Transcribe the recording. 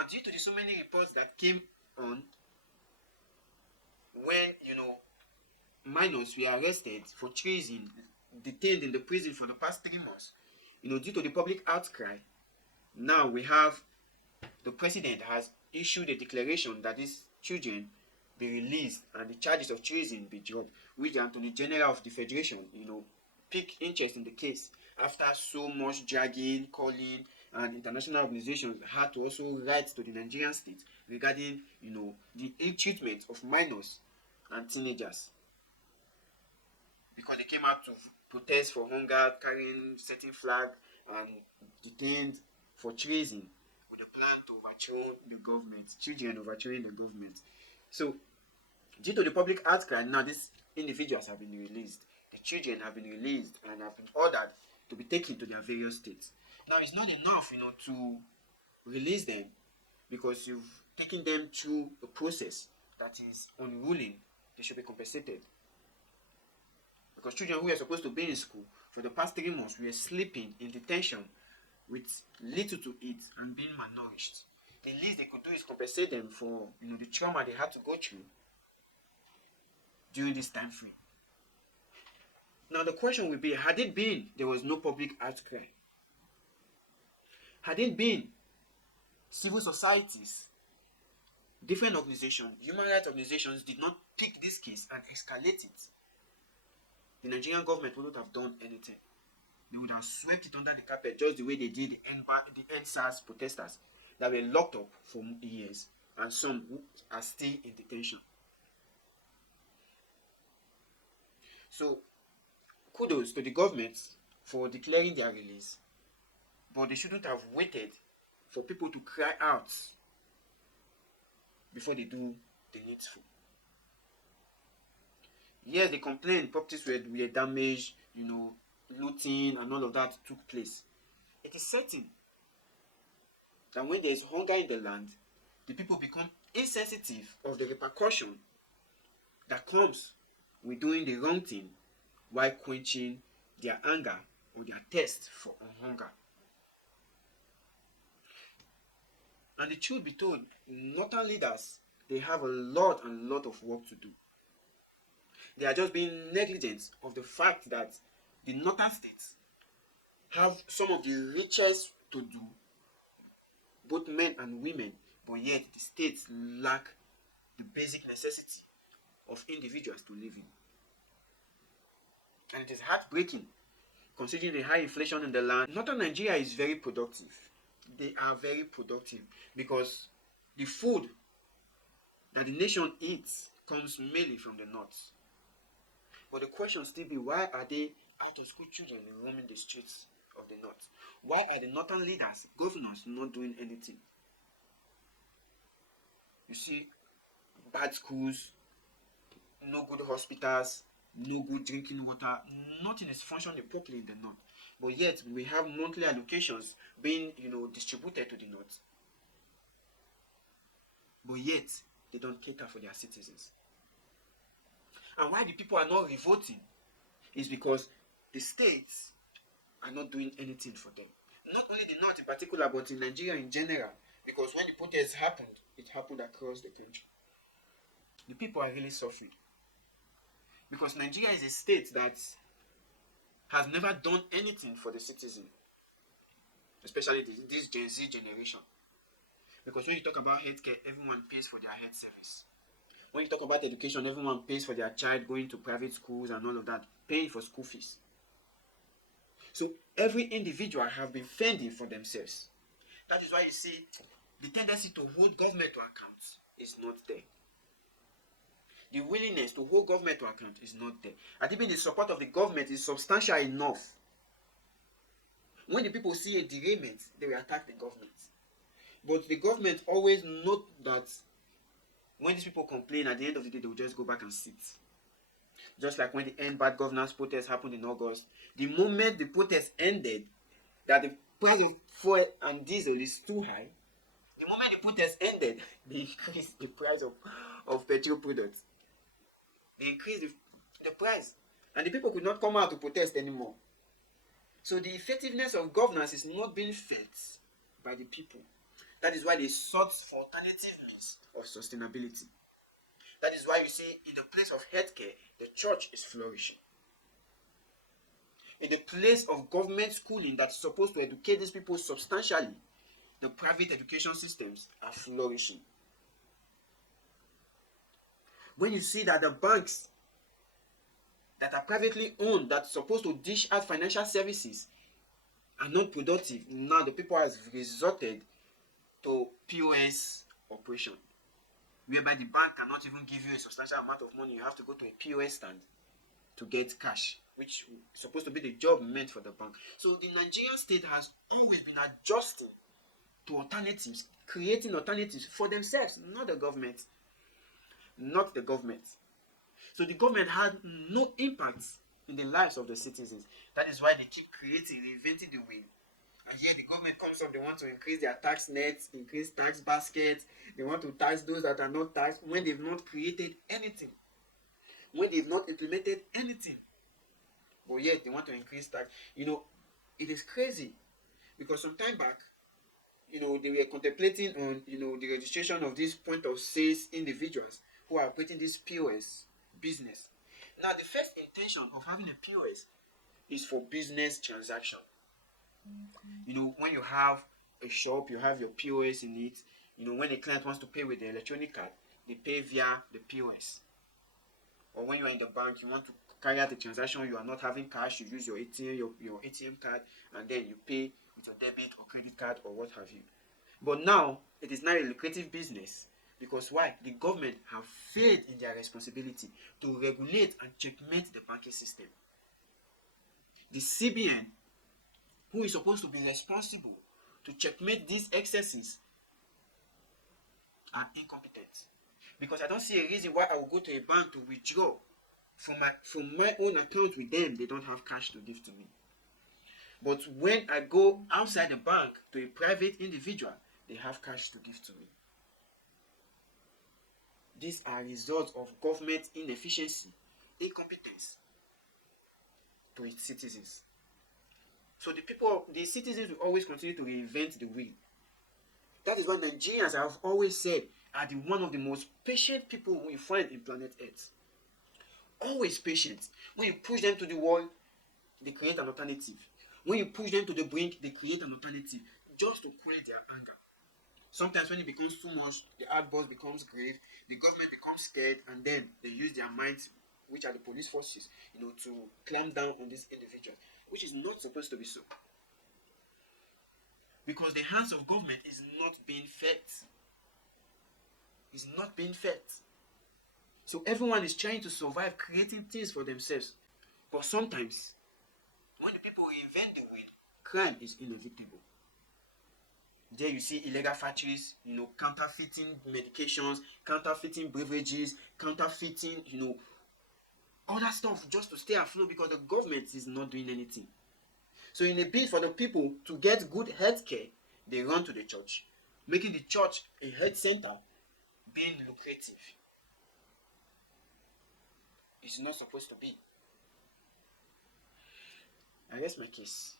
Now, due to the so many reports that came on when, minors were arrested for treason, detained in the prison for the past 3 months, due to the public outcry, now we have the president has issued a declaration that these children be released and the charges of treason be dropped, which the Antony General of the Federation, pick interest in the case after so much dragging, calling, and international organizations had to also write to the Nigerian state regarding, the ill treatment of minors and teenagers, because they came out to protest for hunger, carrying certain flag, and detained for treason with a plan to overthrow the government, children overthrowing the government. So, due to the public outcry, now these individuals have been released. The children have been released and have been ordered to be taken to their various states. Now, it's not enough, to release them because you've taken them through a process that is unruling. They should be compensated. Because children who are supposed to be in school for the past 3 months were sleeping in detention with little to eat and being malnourished. The least they could do is compensate them for the trauma they had to go through during this time frame. Now the question will be, had it been there was no public outcry, had it been civil societies, different organizations, human rights organizations did not pick this case and escalate it, the Nigerian government wouldn't have done anything. They would have swept it under the carpet just the way they did the NSAS protesters that were locked up for years and some who are still in detention. So, kudos to the government for declaring their release, but they shouldn't have waited for people to cry out before they do the needful. Yes, they complained properties were damaged, looting and all of that took place. It is certain that when there is hunger in the land, the people become insensitive of the repercussion that comes with doing the wrong thing while quenching their anger or their thirst for hunger. And the truth be told, northern leaders, they have a lot of work to do. They are just being negligent of the fact that the northern states have some of the richest to do, both men and women, but yet the states lack the basic necessity of individuals to live in. And it is heartbreaking, considering the high inflation in the land. Northern Nigeria is very productive. They are very productive because the food that the nation eats comes mainly from the north. But the question still be, why are they out of school children roaming the streets of the north? Why are the northern leaders, governors, not doing anything? You see, bad schools, no good hospitals, no good drinking water, nothing is functioning properly in the north. But yet, we have monthly allocations being, distributed to the north. But yet, they don't cater for their citizens. And why the people are not revolting is because the states are not doing anything for them. Not only the north in particular, but in Nigeria in general. Because when the protests happened, it happened across the country. The people are really suffering. Because Nigeria is a state that has never done anything for the citizen. Especially this Gen Z generation. Because when you talk about healthcare, everyone pays for their health service. When you talk about education, everyone pays for their child going to private schools and all of that, paying for school fees. So every individual have been fending for themselves. That is why you see the tendency to hold government to account is not there. The willingness to hold government to account is not there. And even the support of the government is substantial enough. When the people see a derailment, they will attack the government. But the government always note that when these people complain, at the end of the day, they will just go back and sit. Just like when the End Bad Governance protest happened in August. The moment the protest ended, that the price of fuel and diesel is too high, the moment the protest ended, they increased the price of petrol products. They increased the price. And the people could not come out to protest anymore. So the effectiveness of governance is not being felt by the people. That is why they sought for alternative means of sustainability. That is why you see in the place of healthcare, the church is flourishing. In the place of government schooling that's supposed to educate these people substantially, the private education systems are flourishing. When you see that the banks that are privately owned, that's supposed to dish out financial services, are not productive, now the people have resorted to POS operation, whereby the bank cannot even give you a substantial amount of money. You have to go to a POS stand to get cash, which is supposed to be the job meant for the bank. So the Nigerian state has always been adjusting to alternatives, creating alternatives for themselves, not the government. Not the government. So the government had no impact in the lives of the citizens. That is why they keep creating, reinventing the wheel. And here the government comes up, they want to increase their tax nets, increase tax baskets, they want to tax those that are not taxed when they've not created anything, when they've not implemented anything. But yet they want to increase tax. It is crazy, because some time back, they were contemplating on, the registration of these point of sales individuals who are operating this POS business. Now, the first intention of having a POS is for business transaction. When you have a shop, you have your POS in it. When a client wants to pay with the electronic card, they pay via the POS. Or when you are in the bank, you want to carry out the transaction, you are not having cash, you use your ATM, your ATM card, and then you pay with your debit or credit card or what have you. But now, it is not a lucrative business. Because why? The government have failed in their responsibility to regulate and checkmate the banking system. The CBN, who is supposed to be responsible to checkmate these excesses, are incompetent. Because I don't see a reason why I will go to a bank to withdraw from my own account with them. They don't have cash to give to me. But when I go outside the bank to a private individual, they have cash to give to me. These are results of government inefficiency, incompetence to its citizens. So the citizens will always continue to reinvent the wheel. That is why Nigerians, I have always said, are one of the most patient people we find in planet Earth. Always patient. When you push them to the wall, they create an alternative. When you push them to the brink, they create an alternative just to quell their anger. Sometimes when it becomes too much, the outburst becomes grave, the government becomes scared, and then they use their minds, which are the police forces, to clamp down on these individuals, which is not supposed to be so. Because the hands of government is not being fed. It's not being fed. So everyone is trying to survive, creating things for themselves. But sometimes, when the people reinvent the wheel, crime is inevitable. There you see illegal factories, counterfeiting medications, counterfeiting beverages, counterfeiting, other stuff just to stay afloat because the government is not doing anything. So in a bid for the people to get good health care, they run to the church, making the church a health center being lucrative. It's not supposed to be. I rest my case.